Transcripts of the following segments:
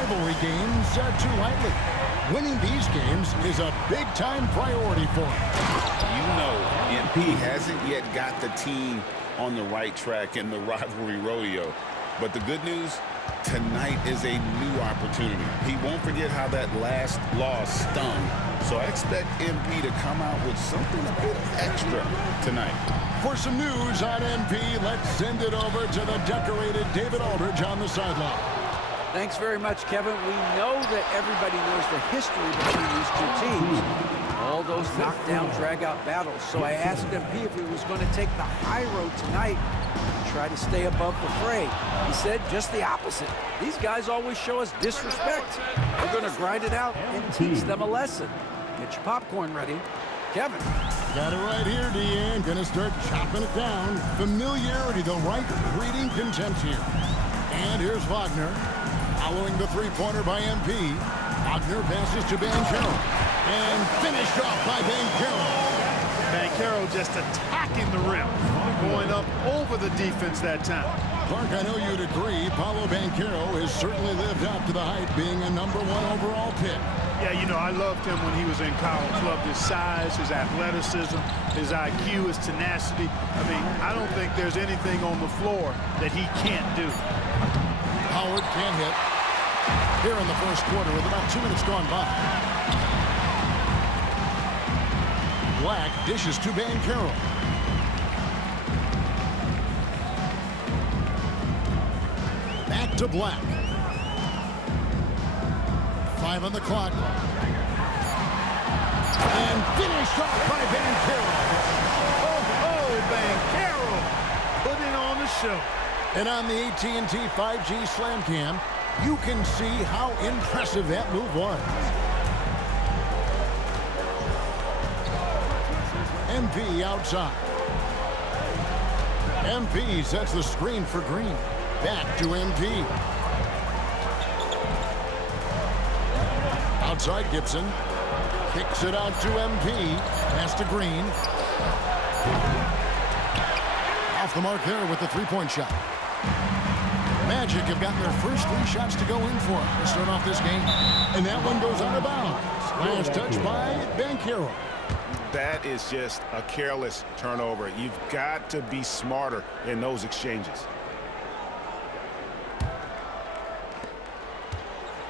rivalry games too lightly. Winning these games is a big-time priority for him. You know, MP hasn't yet got the team on the right track in the rivalry rodeo. But the good news, tonight is a new opportunity. He won't forget how that last loss stung. So I expect MP to come out with something a bit extra tonight. For some news on MP, let's send it over to the decorated David Aldridge on the sideline. Thanks very much, Kevin. We know that everybody knows the history between these two teams. All those knockdown, drag-out battles. So I asked MP if he was going to take the high road tonight and try to stay above the fray. He said just the opposite. These guys always show us disrespect. We're going to grind it out and teach them a lesson. Get your popcorn ready. Kevin. Got it right here, Deanne. Gonna start chopping it down. Familiarity, the right breeding contempt here. And here's Wagner. Following the three-pointer by MP. Wagner passes to Banchero. And finished off by Banchero. Banchero just attacking the rim. Going up over the defense that time. Clark, I know you'd agree. Paolo Banchero has certainly lived up to the hype, being a #1 overall pick. Yeah, you know, I loved him when he was in college. Loved his size, his athleticism, his IQ, his tenacity. I mean, I don't think there's anything on the floor that he can't do. Howard can't hit here in the first quarter with about 2 minutes gone by. Black dishes to Banchero. Back to Black. 5 on the clock. And finished off by Banchero. Oh, Banchero putting on the show. And on the AT&T 5G Slam Cam, you can see how impressive that move was. MP outside. MP sets the screen for Green. Back to MP. Outside Gibson. Kicks it out to MP. Pass to Green. Off the mark there with the three-point shot. Magic have gotten their first 3 shots to go in for to start off this game. And that one goes out of bounds. Last touch by Banchero. That is just a careless turnover. You've got to be smarter in those exchanges.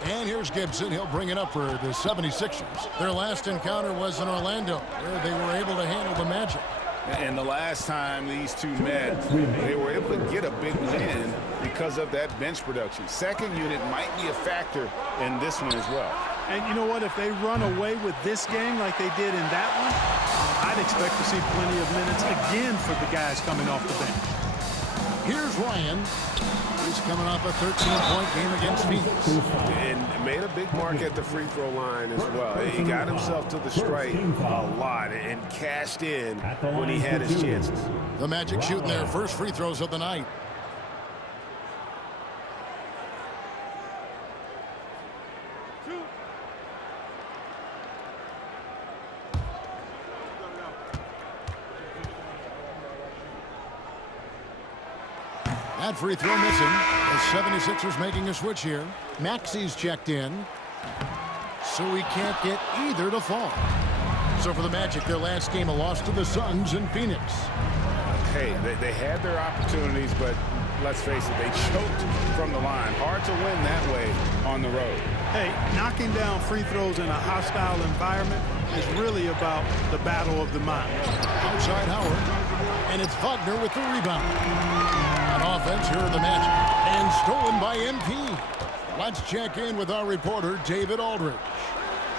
And here's Gibson. He'll bring it up for the 76ers. Their last encounter was in Orlando, where they were able to handle the Magic. And the last time these two met, they were able to get a big win because of that bench production. Second unit might be a factor in this one as well. And you know what? If they run away with this game like they did in that one, I'd expect to see plenty of minutes again for the guys coming off the bench. Here's Ryan. He's coming off a 13-point game against Phoenix. And made a big mark at the free throw line as well. He got himself to the stripe a lot and cashed in when he had his chances. The Magic shooting their first free throws of the night. That free throw missing. The 76ers making a switch here. Maxi's checked in. So he can't get either to fall. So for the Magic, their last game, a loss to the Suns in Phoenix. Hey, they had their opportunities, but let's face it, they choked from the line. Hard to win that way on the road. Hey, knocking down free throws in a hostile environment is really about the battle of the mind. Outside Howard. And it's Wagner with the rebound. On offense, here are the Magic. And stolen by MP. Let's check in with our reporter, David Aldridge.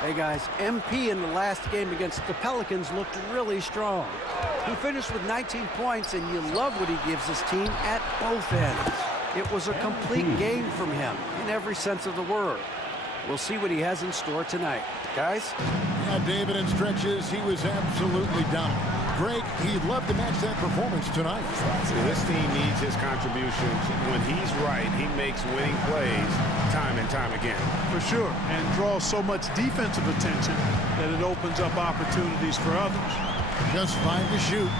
Hey guys, MP in the last game against the Pelicans looked really strong. He finished with 19 points, and you love what he gives his team at both ends. It was a complete game from him in every sense of the word. We'll see what he has in store tonight. Guys? Yeah, David, in stretches, he was absolutely dominant. Greg, he'd love to match that performance tonight. See, this team needs his contributions. When he's right, he makes winning plays time and time again. For sure, and draws so much defensive attention that it opens up opportunities for others. Just 5 to shoot.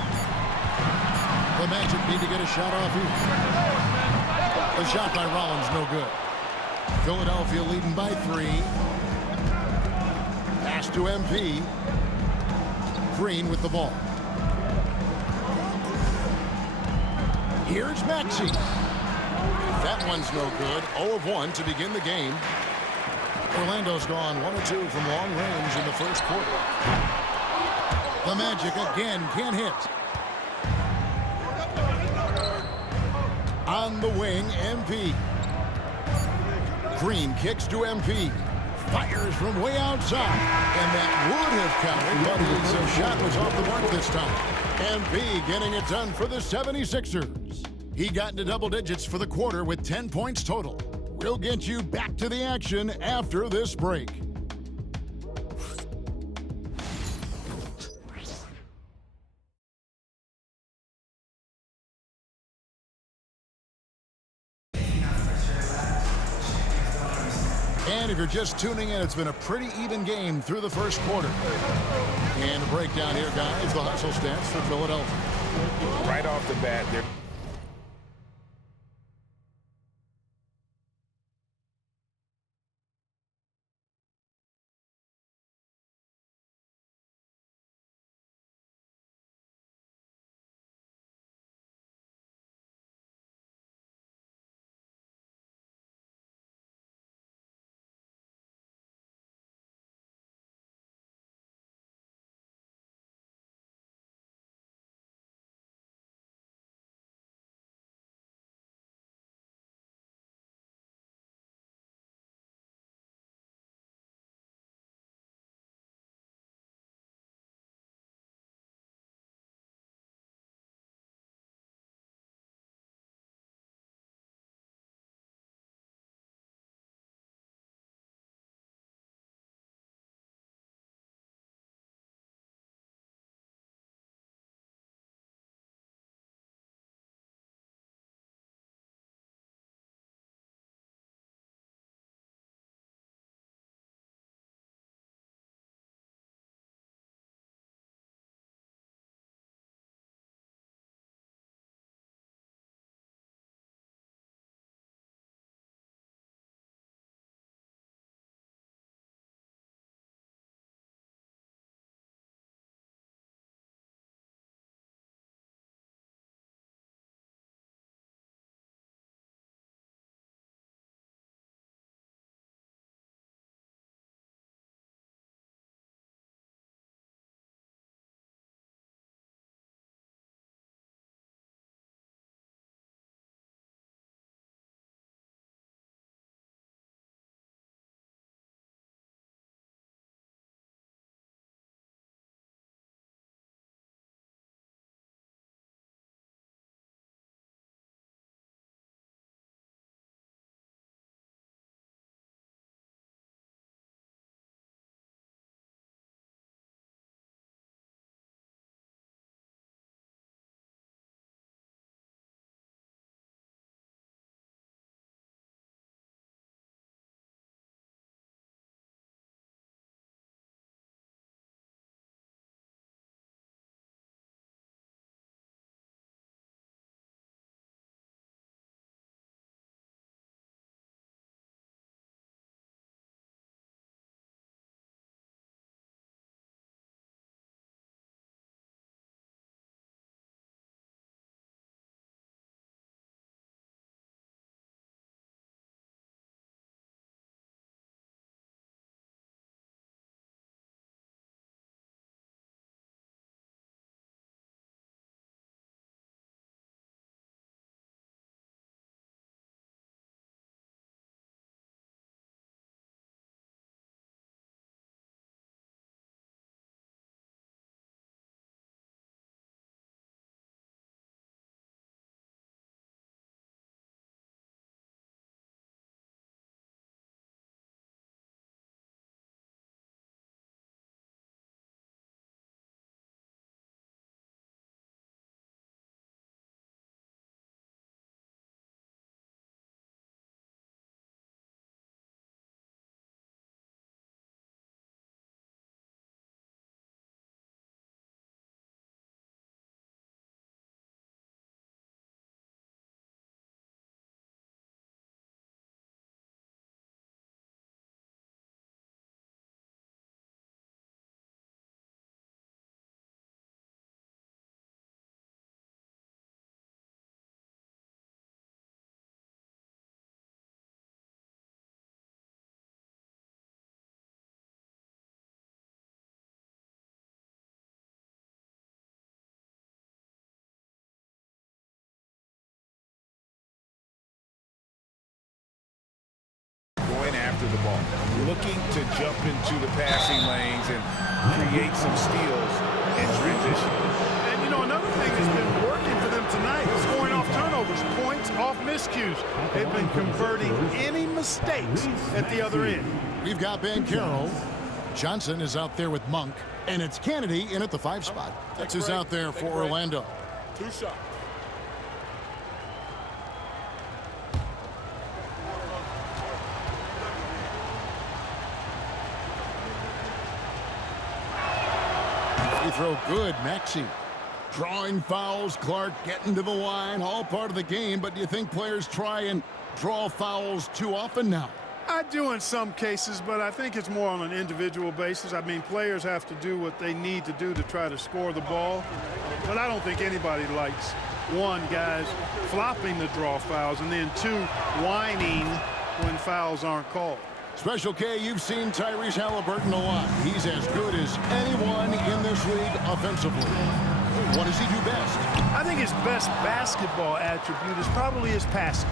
The Magic need to get a shot off here. The shot by Rollins, no good. Philadelphia leading by 3. Pass to MP. Green with the ball. Here's Maxey. That one's no good. 0 of 1 to begin the game. Orlando's gone 1 of 2 from long range in the first quarter. The Magic again can't hit. On the wing, MP. Green kicks to MP. Fires from way outside. And that would have counted, but his shot was off the mark this time. MP getting it done for the 76ers. He got into double digits for the quarter with 10 points total. We'll get you back to the action after this break. And if you're just tuning in, it's been a pretty even game through the first quarter. And a breakdown here, guys. The hustle stats for Philadelphia. Right off the bat, they're after the ball, looking to jump into the passing lanes and create some steals in transition. And, you know, another thing that's been working for them tonight is scoring off turnovers, points off miscues. They've been converting any mistakes at the other end. We've got Banchero. Johnson is out there with Monk. And it's Kennedy in at the 5 spot. Texas out there for Orlando. 2 shots. Free throw good, Maxey. Drawing fouls, Clark getting to the line, all part of the game, but do you think players try and draw fouls too often now? I do in some cases, but I think it's more on an individual basis. I mean, players have to do what they need to do to try to score the ball, but I don't think anybody likes, one, guys flopping the draw fouls, and then two, whining when fouls aren't called. Special K, you've seen Tyrese Halliburton a lot. He's as good as anyone in this league offensively. What does he do best? I think his best basketball attribute is probably his passing.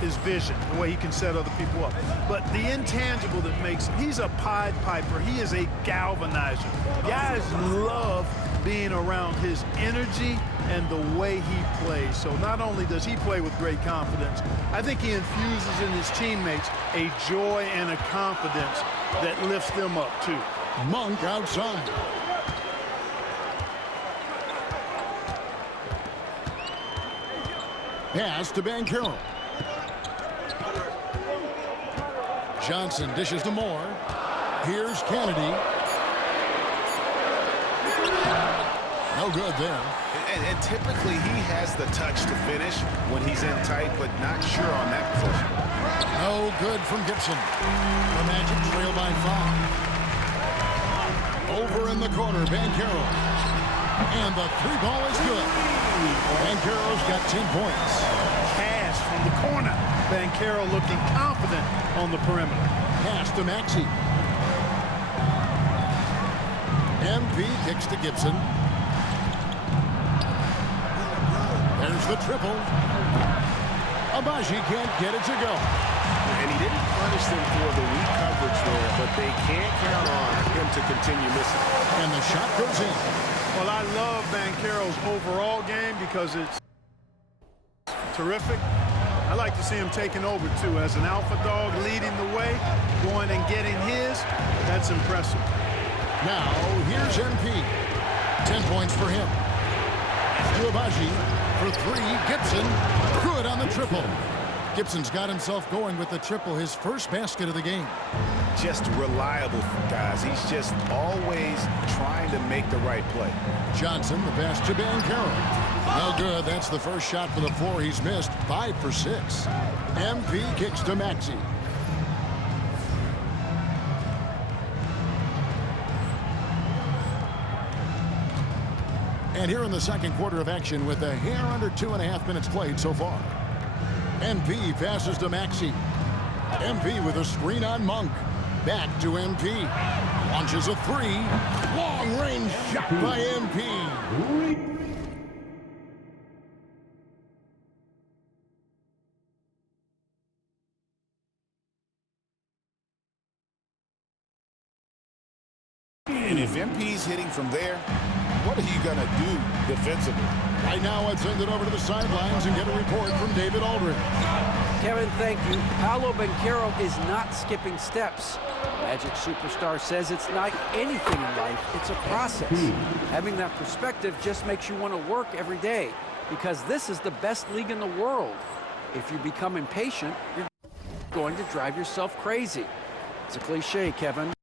His vision, the way he can set other people up. But the intangible that makes him, he's a Pied Piper. He is a galvanizer. Guys love being around his energy and the way he plays. So not only does he play with great confidence, I think he infuses in his teammates a joy and a confidence that lifts them up too. Monk outside. Pass to Banchero. Johnson dishes to Moore. Here's Kennedy. No good there. And typically he has the touch to finish when he's in tight, but not sure on that position. No good from Gibson. The Magic trail by 5. Over in the corner, Banchero. And the three ball is good. Banchero's got 10 points. Pass from the corner. Banchero looking confident on the perimeter. Pass to Maxey. MP kicks to Gibson. There's the triple. Abaji can't get it to go. And he didn't punish them for the weak coverage there, but they can't count on him to continue missing. And the shot goes in. Well, I love Banchero's overall game because it's terrific. I like to see him taking over, too. As an alpha dog leading the way, going and getting his, that's impressive. Now, here's MP. 10 points for him. To Abaji for three. Gibson, good on the triple. Gibson's got himself going with the triple, his first basket of the game. Just reliable, guys. He's just always trying to make the right play. Johnson, the pass to Banchero. No good. That's the first shot for the four he's missed. 5 for 6. MP kicks to Maxey. And here in the second quarter of action with a hair under 2.5 minutes played so far. MP passes to Maxey. MP with a screen on Monk. Back to MP. Launches a three. Long-range shot by MP. And if MP's hitting from there, what are you going to do defensively? Right now, let's send it over to the sidelines and get a report from David Aldridge. Kevin, thank you. Paolo Banchero is not skipping steps. Magic Superstar says it's like anything in life. It's a process. Having that perspective just makes you want to work every day because this is the best league in the world. If you become impatient, you're going to drive yourself crazy. It's a cliche, Kevin.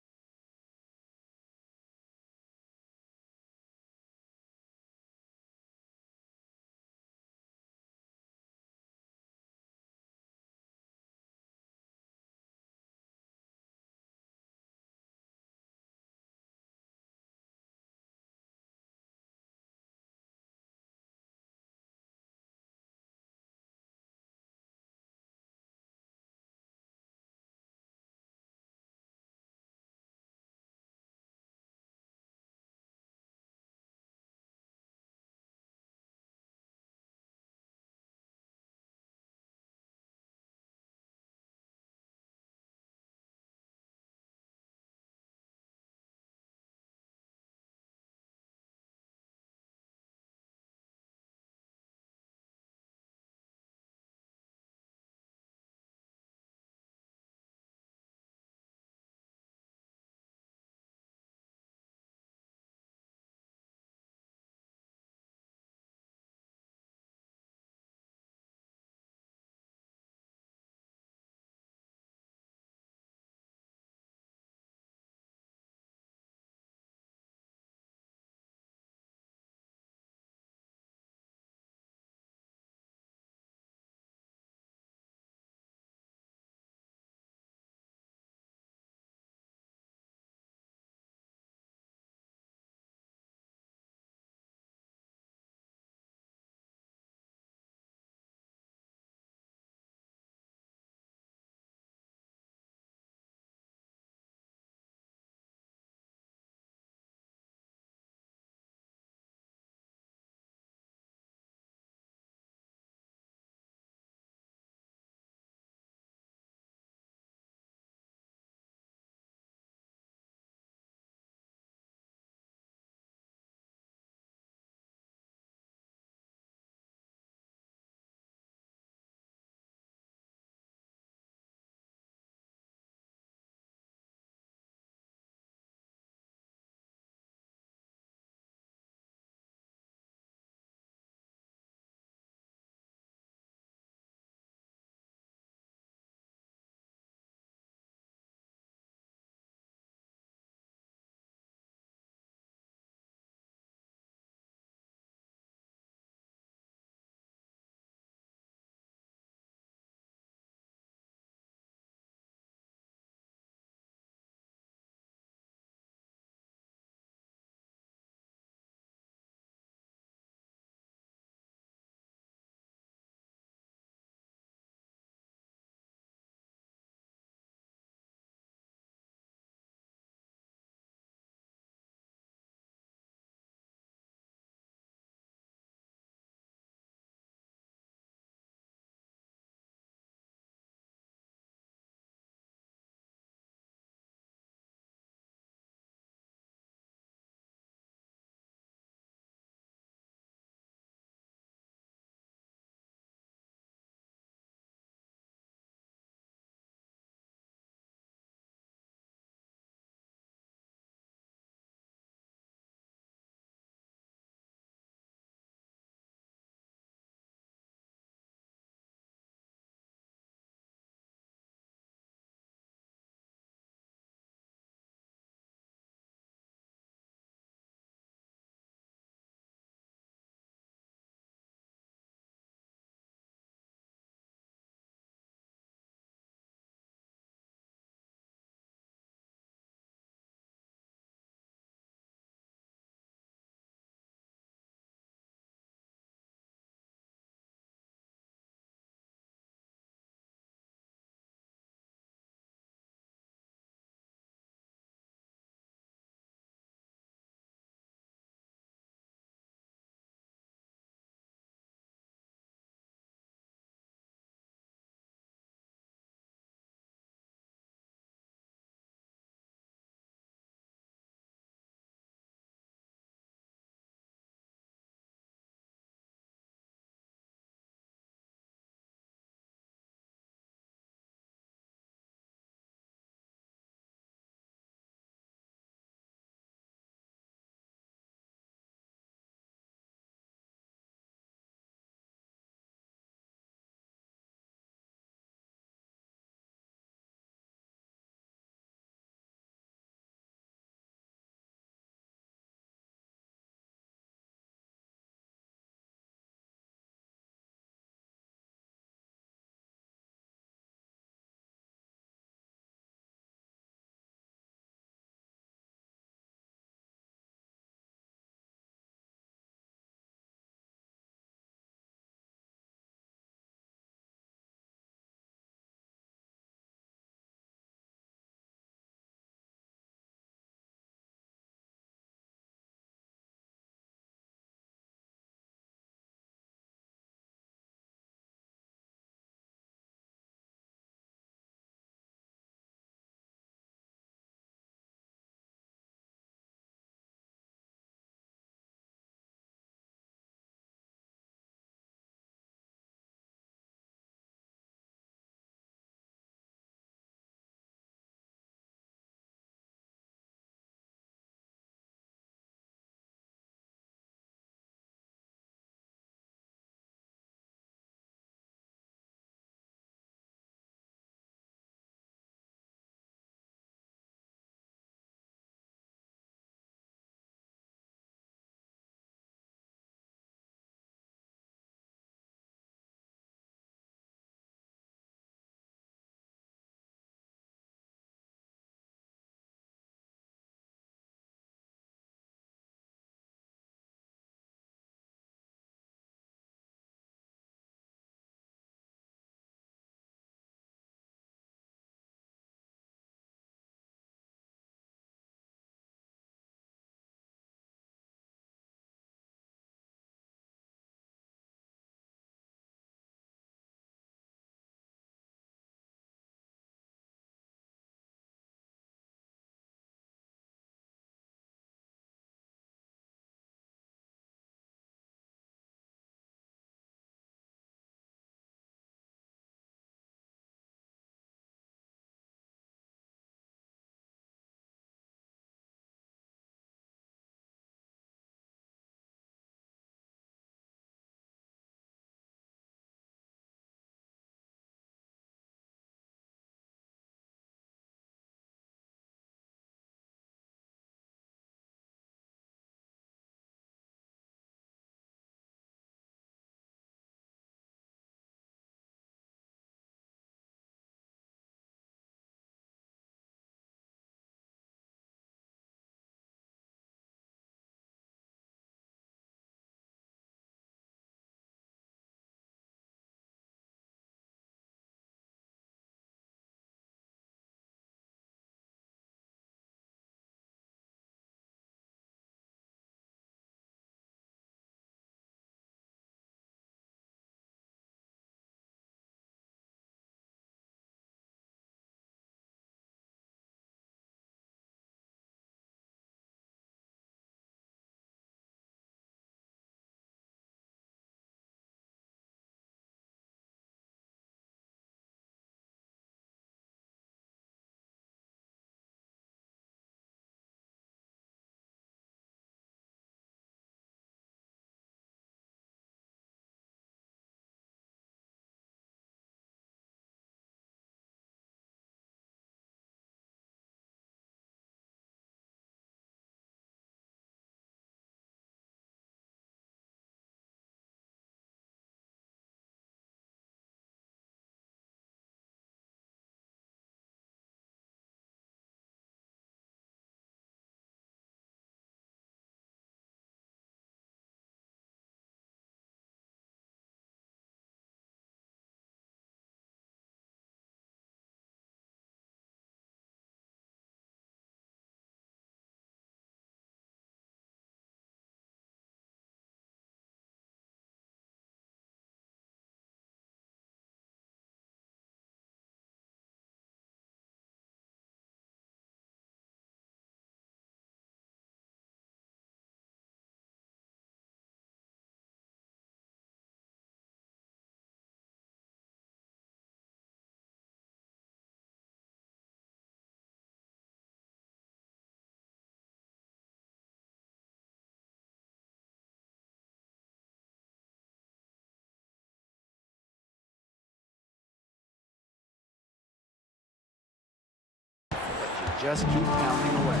just keep pounding away.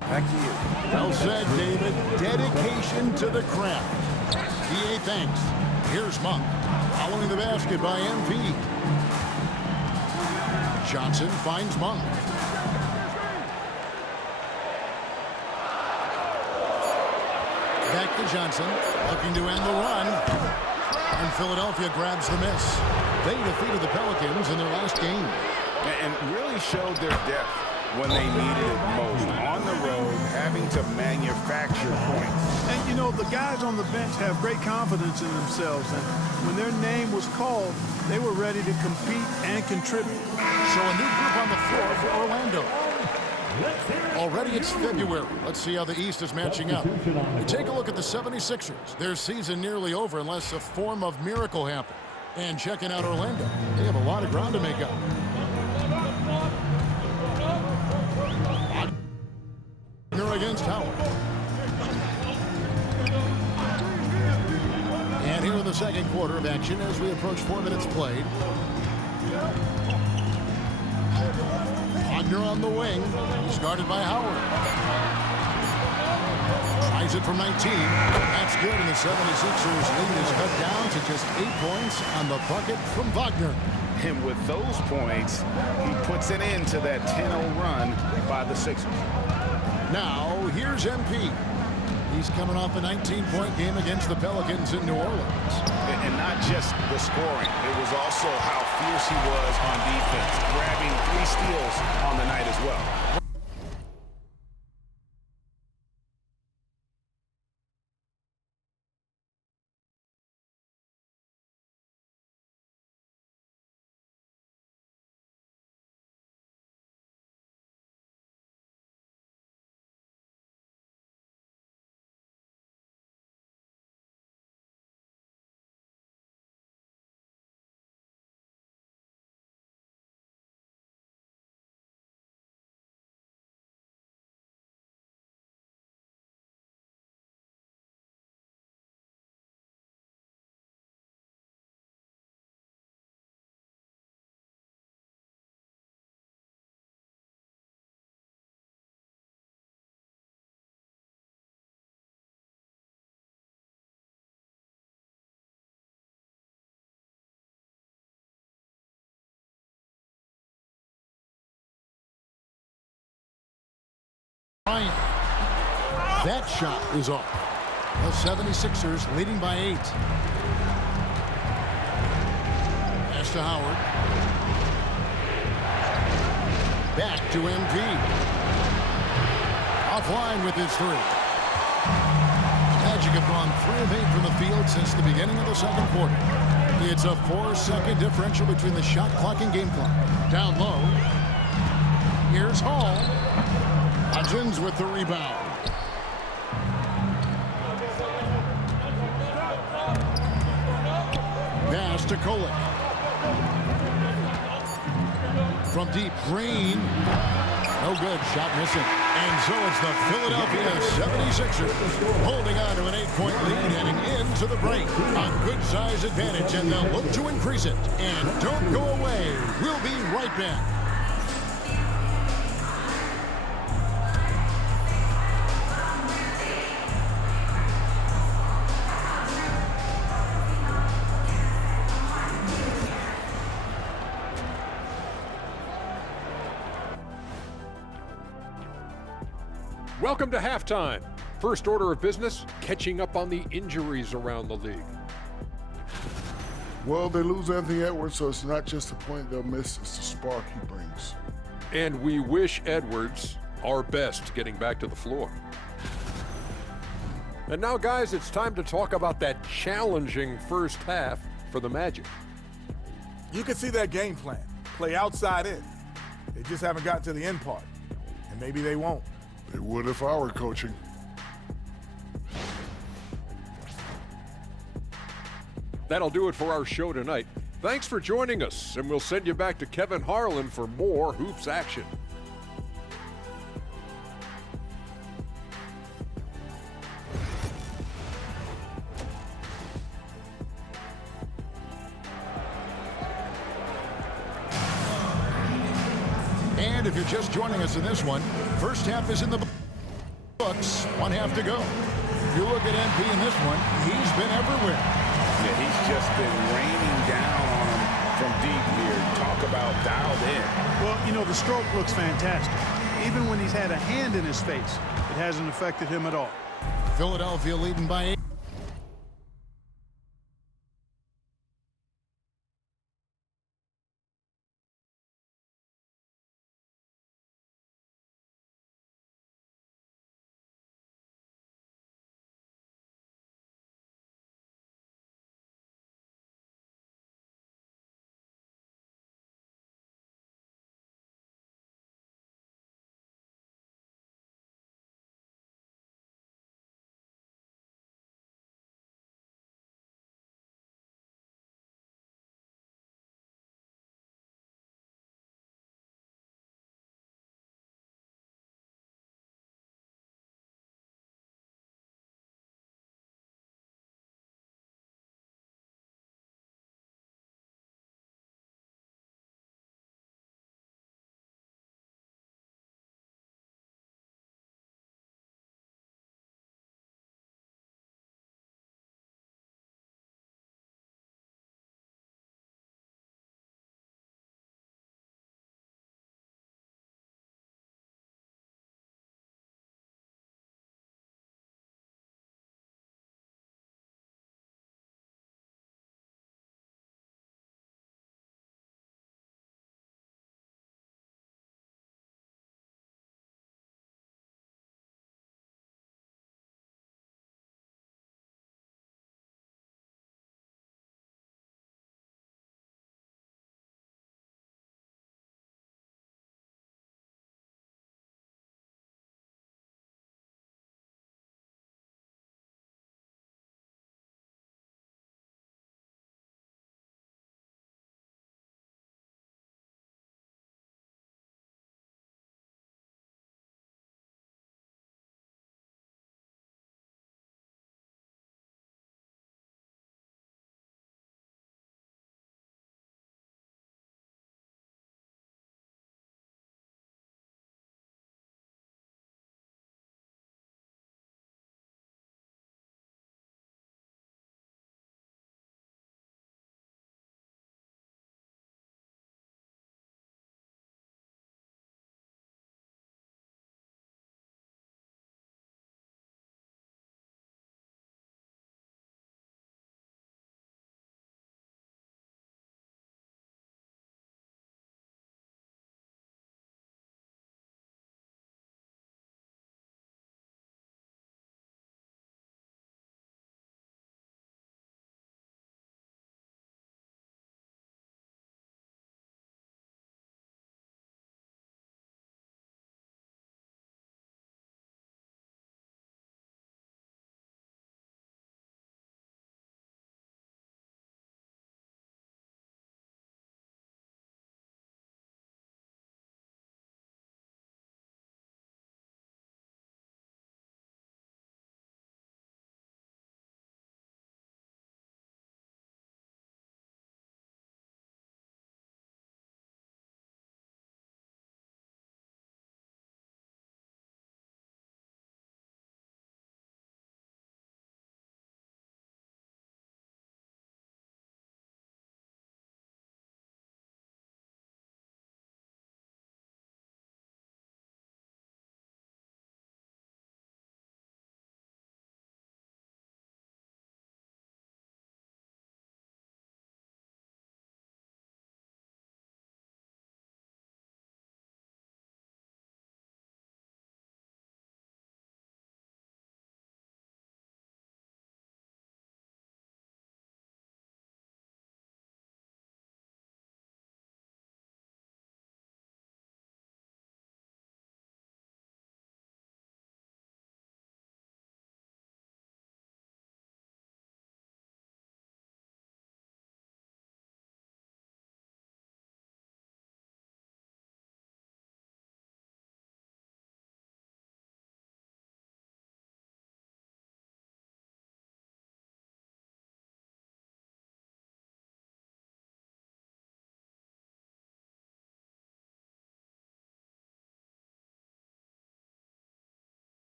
Back to you. Well said, David. Dedication to the craft. DA thanks. Here's Monk. Following the basket by MP. Johnson finds Monk. Back to Johnson, looking to end the run. And Philadelphia grabs the miss. They defeated the Pelicans in their last game. And really showed their depth when they needed it most. On the road, having to manufacture points. And, you know, the guys on the bench have great confidence in themselves. And when their name was called, they were ready to compete and contribute. So a new group on the floor for Orlando. Already it's February. Let's see how the East is matching up. We take a look at the 76ers. Their season nearly over unless a form of miracle happened. And checking out Orlando. They have a lot of ground to make up. Against Howard. And here in the second quarter of action as we approach 4 minutes played. Wagner on the wing. He's guarded by Howard. Tries it from 19. That's good, and the 76ers lead is cut down to just 8 points on the bucket from Wagner. And with those points, he puts an end to that 10-0 run by the Sixers. Now, here's MP. He's coming off a 19-point game against the Pelicans in New Orleans. And not just the scoring. It was also how fierce he was on defense, grabbing 3 steals on the night as well. That shot is off. The 76ers leading by 8. Pass to Howard. Back to MP. Offline with his 3. Magic have gone 3 of 8 from the field since the beginning of the second quarter. It's a 4-second differential between the shot clock and game clock. Down low. Here's Hall. Hudgens with the rebound. Pass to Kolek. From deep, Green. No good, shot missing. And so it's the Philadelphia 76ers holding on to an 8-point lead heading into the break. A good size advantage, and they'll look to increase it. And don't go away. We'll be right back. Welcome to halftime. First order of business, catching up on the injuries around the league. Well, they lose Anthony Edwards, so it's not just the point they'll miss, it's the spark he brings. And we wish Edwards our best getting back to the floor. And now, guys, it's time to talk about that challenging first half for the Magic. You can see that game plan. Play outside in. They just haven't gotten to the end part. And maybe they won't. They would if I were coaching. That'll do it for our show tonight. Thanks for joining us, and we'll send you back to Kevin Harlan for more Hoops action. And And if you're just joining us in this one, first half is in the books. 1 half to go. You look at MP in this one, he's been everywhere. Yeah, he's just been raining down on him from deep here. Talk about dialed in. Well, you know, the stroke looks fantastic. Even when he's had a hand in his face, it hasn't affected him at all. Philadelphia leading by 8.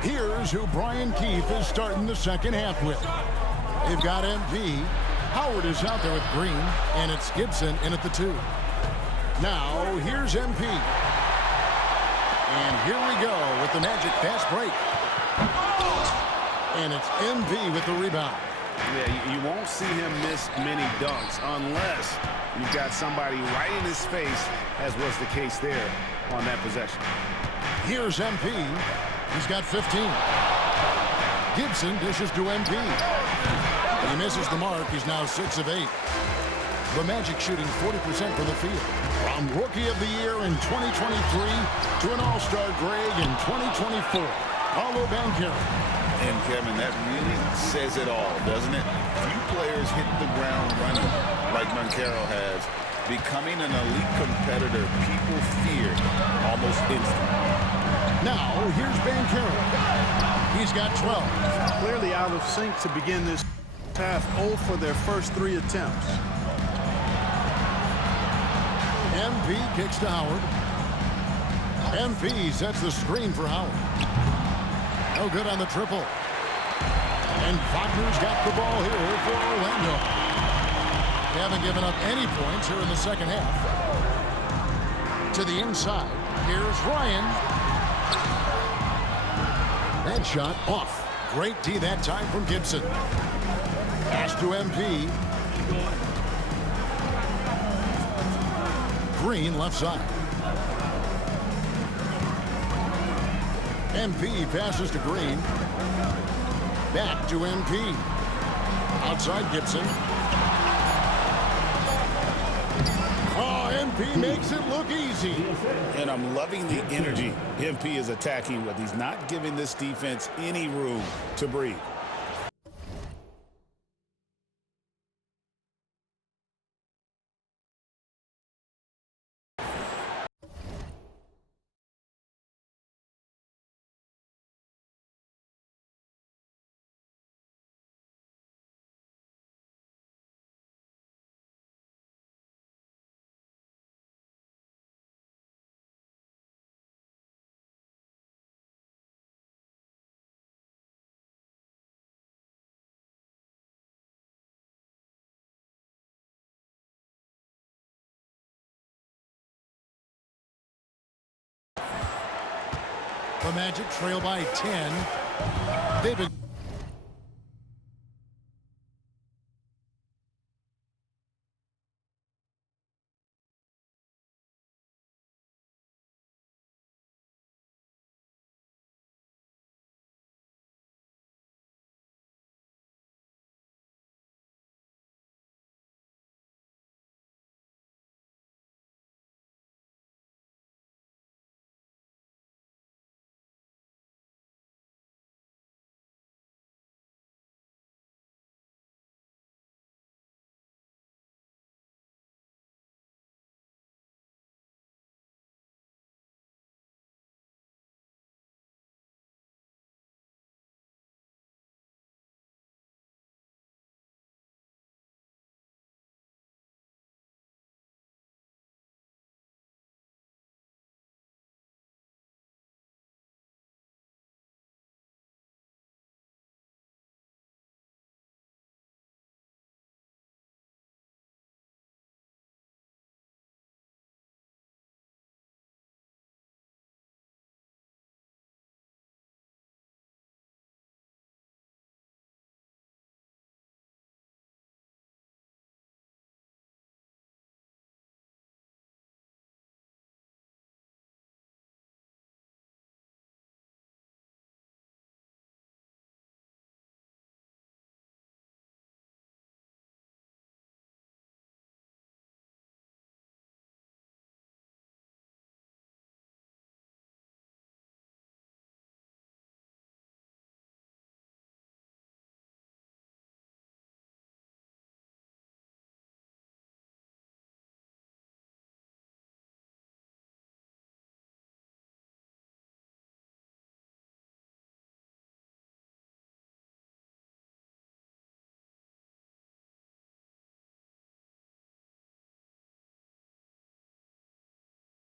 Here's who Brian Keefe is starting the second half with. They've got MP. Howard is out there with Green, and it's Gibson in at the 2. Now, here's MP. And here we go with the Magic fast break. And it's MP with the rebound. Yeah, you won't see him miss many dunks unless you've got somebody right in his face, as was the case there on that possession. Here's MP. He's got 15. Gibson dishes to MP. He misses the mark. He's now 6 of 8. The Magic shooting 40% from the field. From Rookie of the Year in 2023 to an All-Star Greg in 2024. Paolo Banchero. And, Kevin, that really says it all, doesn't it? Few players hit the ground running like Banchero has. Becoming an elite competitor, people fear almost instantly. Now, here's Banchero. He's got 12. Clearly out of sync to begin this half. 0 for their first 3 attempts. MP kicks to Howard. MP sets the screen for Howard. No good on the triple. And Wagner's got the ball here for Orlando. They haven't given up any points here in the second half. To the inside. Here's Ryan. That shot off. Great D that time from Gibson. Pass to MP. Green left side. MP passes to Green. Back to MP. Outside Gibson. Oh, MP makes it look easy. And I'm loving the energy MP is attacking with. He's not giving this defense any room to breathe. The Magic trail by 10. They've been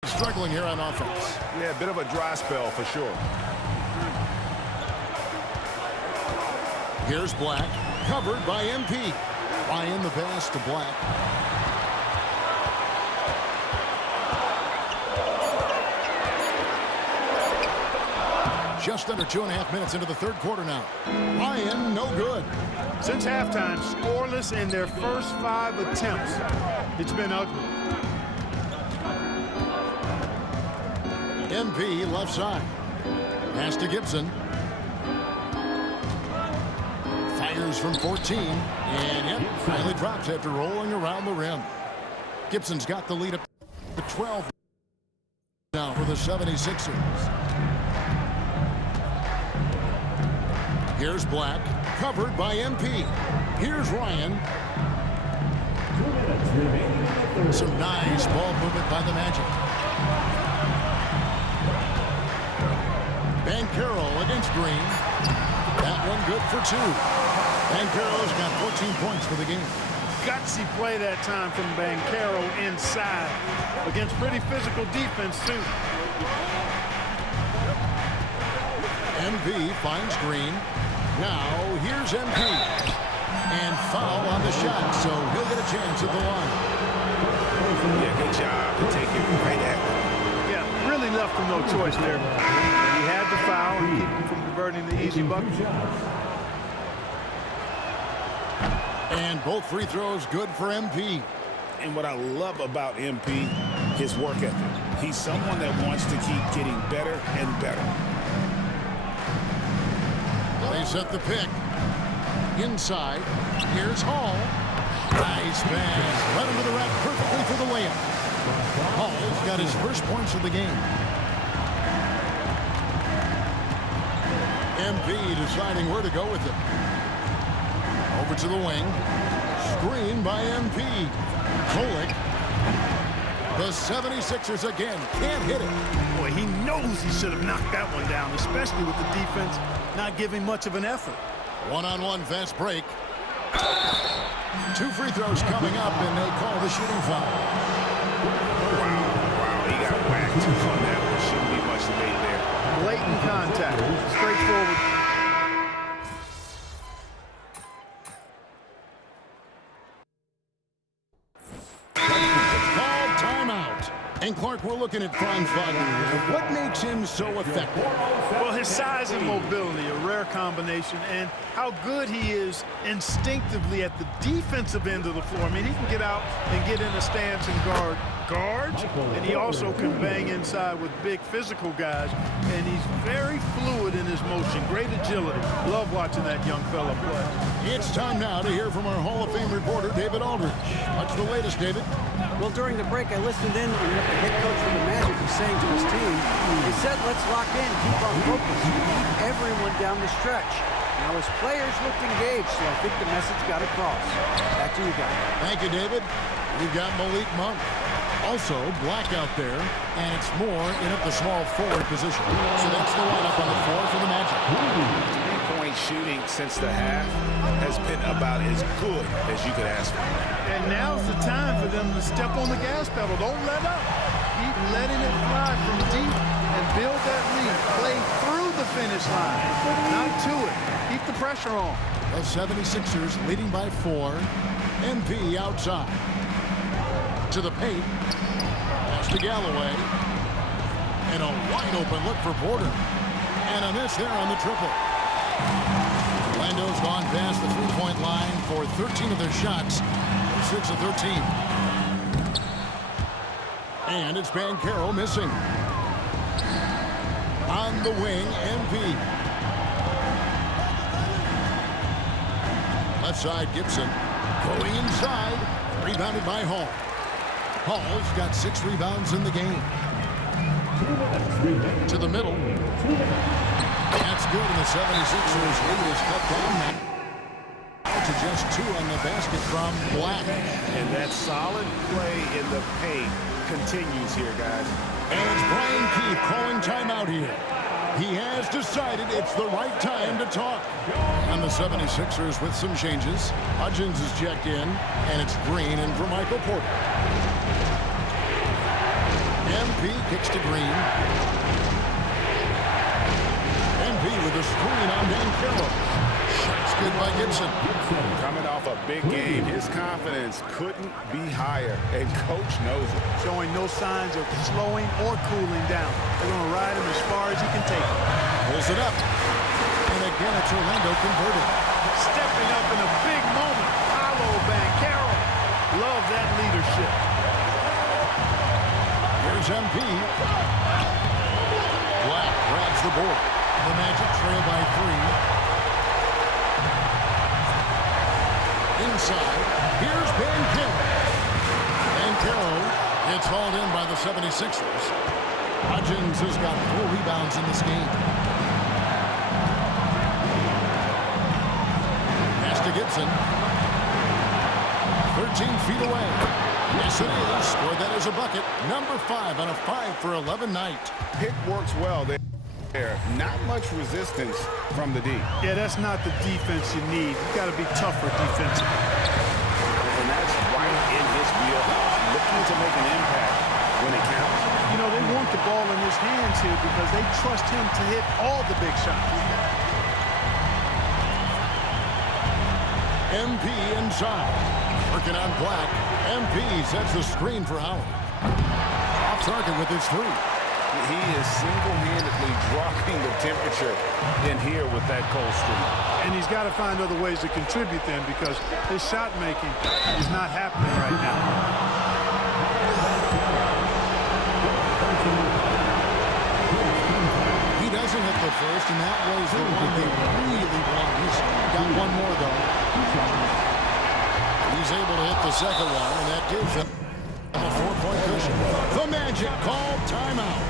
Struggling here on offense. Yeah, a bit of a dry spell for sure. Here's Black, covered by MP. Ryan the pass to Black. Just under 2.5 minutes into the third quarter now. Ryan, no good. Since halftime, scoreless in their first 5 attempts. It's been ugly. MP left side. Pass to Gibson. Fires from 14. And yep, finally drops after rolling around the rim. Gibson's got the lead up to 12 now for the 76ers. Here's Black, covered by MP. Here's Ryan. Some nice ball movement by the Magic. Banchero against Green. That one good for 2. Banchero's got 14 points for the game. Gutsy play that time from Banchero inside against pretty physical defense, too. MP finds Green. Now, here's MP. And foul on the shot, so he'll get a chance at the line. Yeah, good job to take it right at him. Yeah, really left him no choice there. He had the foul and keep him from converting the easy bucket. And both free throws good for MP. And what I love about MP, his work ethic. He's someone that wants to keep getting better and better. They set the pick. Inside. Here's Hall. Nice pass. Right into the rack perfectly for the layup. Hall's got his first points of the game. MP deciding where to go with it. Over to the wing. Screen by MP. Kolek. The 76ers again can't hit it. Boy, he knows he should have knocked that one down, especially with the defense not giving much of an effort. One-on-one fast break. 2 free throws coming up, and they call the shooting foul. Wow, he got whacked on that one. Shouldn't be much debate there. Blatant contact. Straightforward. Called timeout. And Clark, we're looking at Franz Wagner. What makes him so effective? Well, his size and mobility, a rare combination, and how good he is instinctively at the defensive end of the floor. I mean, he can get out and get in a stance and guard guards, and he also can bang inside with big physical guys, and he's very fluid in his motion. Great agility. Love watching that young fella play. It's time now to hear from our Hall of Fame reporter, David Aldridge. What's the latest, David? Well, during the break, I listened in on what the head coach for the Magic was saying to his team. He said, let's lock in, keep our focus. We need everyone down the stretch. Now, his players looked engaged, so I think the message got across. Back to you guys. Thank you, David. We've got Malik Monk. Also, Black out there, and it's Moore in at the small forward position. So that's the lineup on the floor for the Magic. Three-point shooting since the half has been about as good as you could ask for. And now's the time for them to step on the gas pedal. Don't let up. Keep letting it fly from deep and build that lead. Play through the finish line, not to it. Keep the pressure on. The 76ers leading by 4. MP outside. To the paint. Pass to Galloway. And a wide open look for Porter. And a miss there on the triple. Orlando's gone past the three-point line for 13 of their shots. 6 of 13. And it's Banchero missing. On the wing, MP. Left side, Gibson. Going inside. Rebounded by Hall. Hall's got 6 rebounds in the game. To the middle. That's good, and the 76ers lead is cut down to just 2 on the basket from Black. And that solid play in the paint continues here, guys. And it's Brian Keefe calling timeout here. He has decided it's the right time to talk. And the 76ers with some changes. Hudgens is checked in, and it's Green in for Michael Porter. MP MP kicks to Green. MP with a screen on Dan Carroll. Shots good by Gibson. Coming off a big game, his confidence couldn't be higher, and coach knows it. Showing no signs of slowing or cooling down. They're going to ride him as far as he can take him. Pulls it up. And again, it's Orlando converted. Stepping up in a big moment. Paolo Banchero. Love that leadership. Here's MP. Black grabs the board. The Magic trail by 3. Inside. Here's Banchero. Banchero gets hauled in by the 76ers. Hudgens has got 4 rebounds in this game. Pass to Gibson. 13 feet away. Yes, it is. Scored that as a bucket. Number 5 on a 5-for-11 night. Pick works well there. Not much resistance from the D. Yeah, that's not the defense you need. You got to be tougher defensively. And that's right in his wheelhouse. Looking to make an impact when it counts. You know, they want the ball in his hands here because they trust him to hit all the big shots. MP inside. Working on Black. MP sets the screen for Howard. Off target with his 3. He is single-handedly dropping the temperature in here with that cold streak. And he's got to find other ways to contribute then because his shot making is not happening right now. He doesn't hit the first, and that was the one they really wanted. He's got one more, though. He's able to hit the second one, and that gives him a 4-point cushion. The Magic call timeout.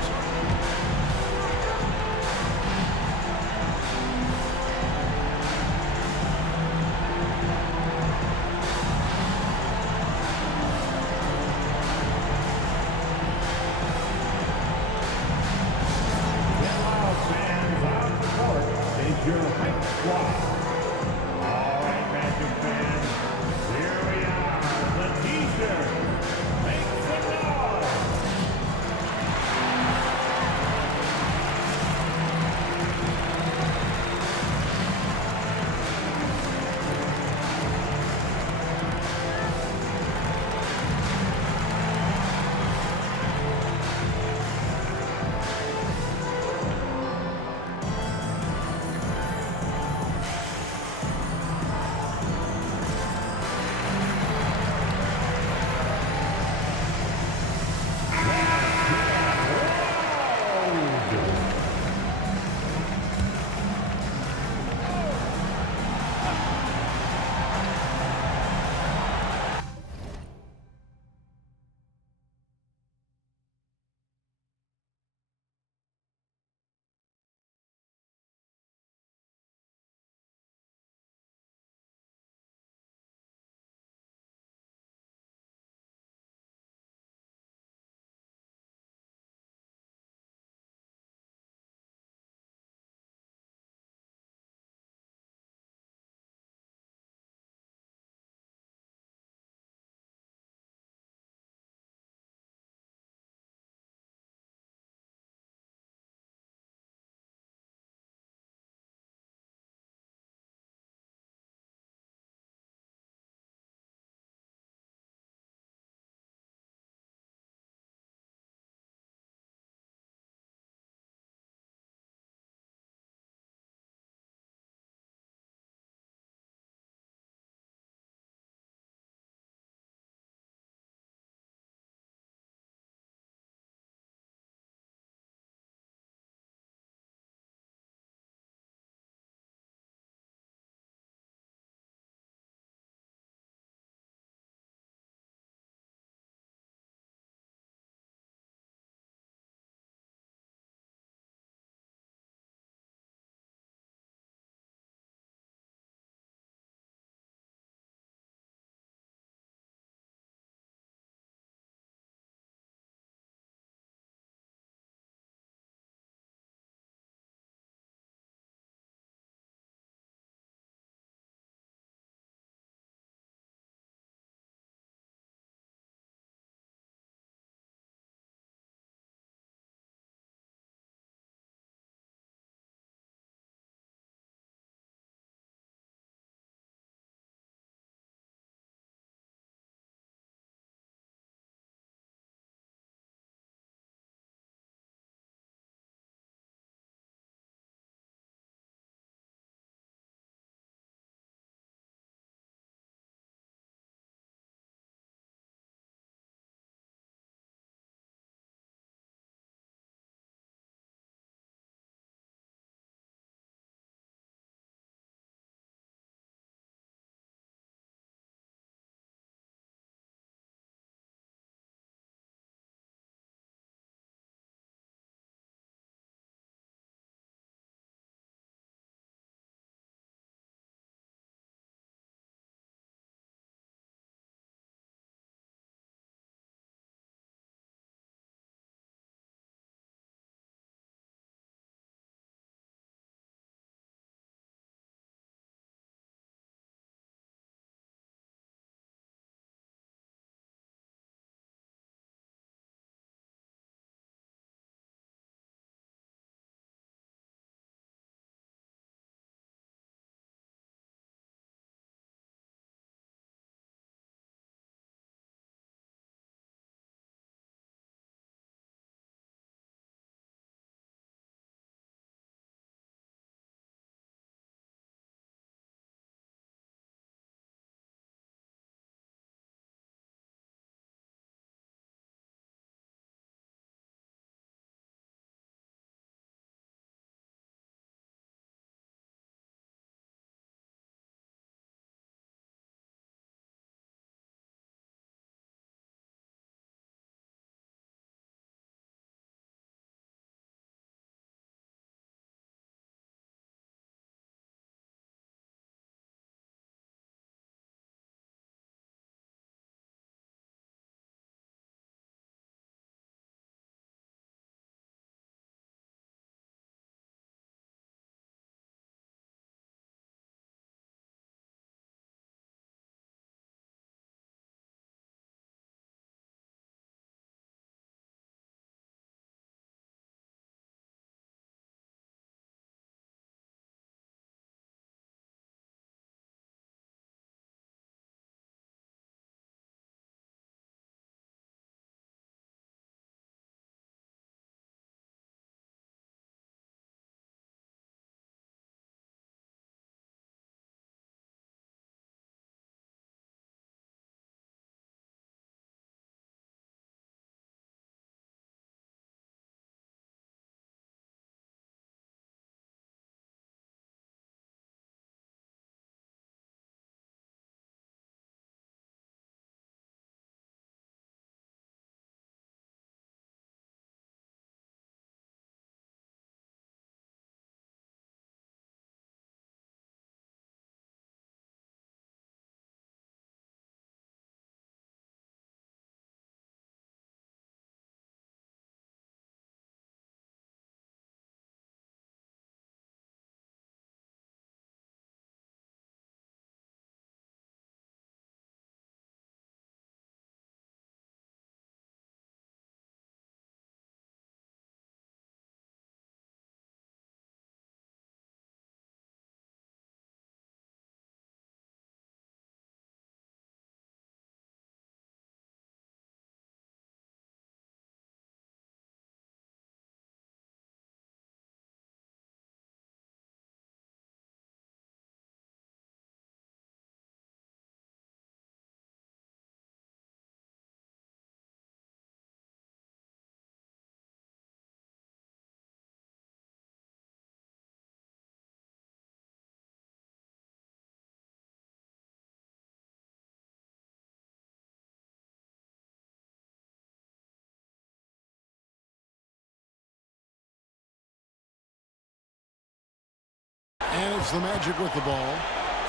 And it's the Magic with the ball.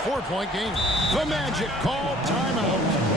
4-point game. The Magic call timeout.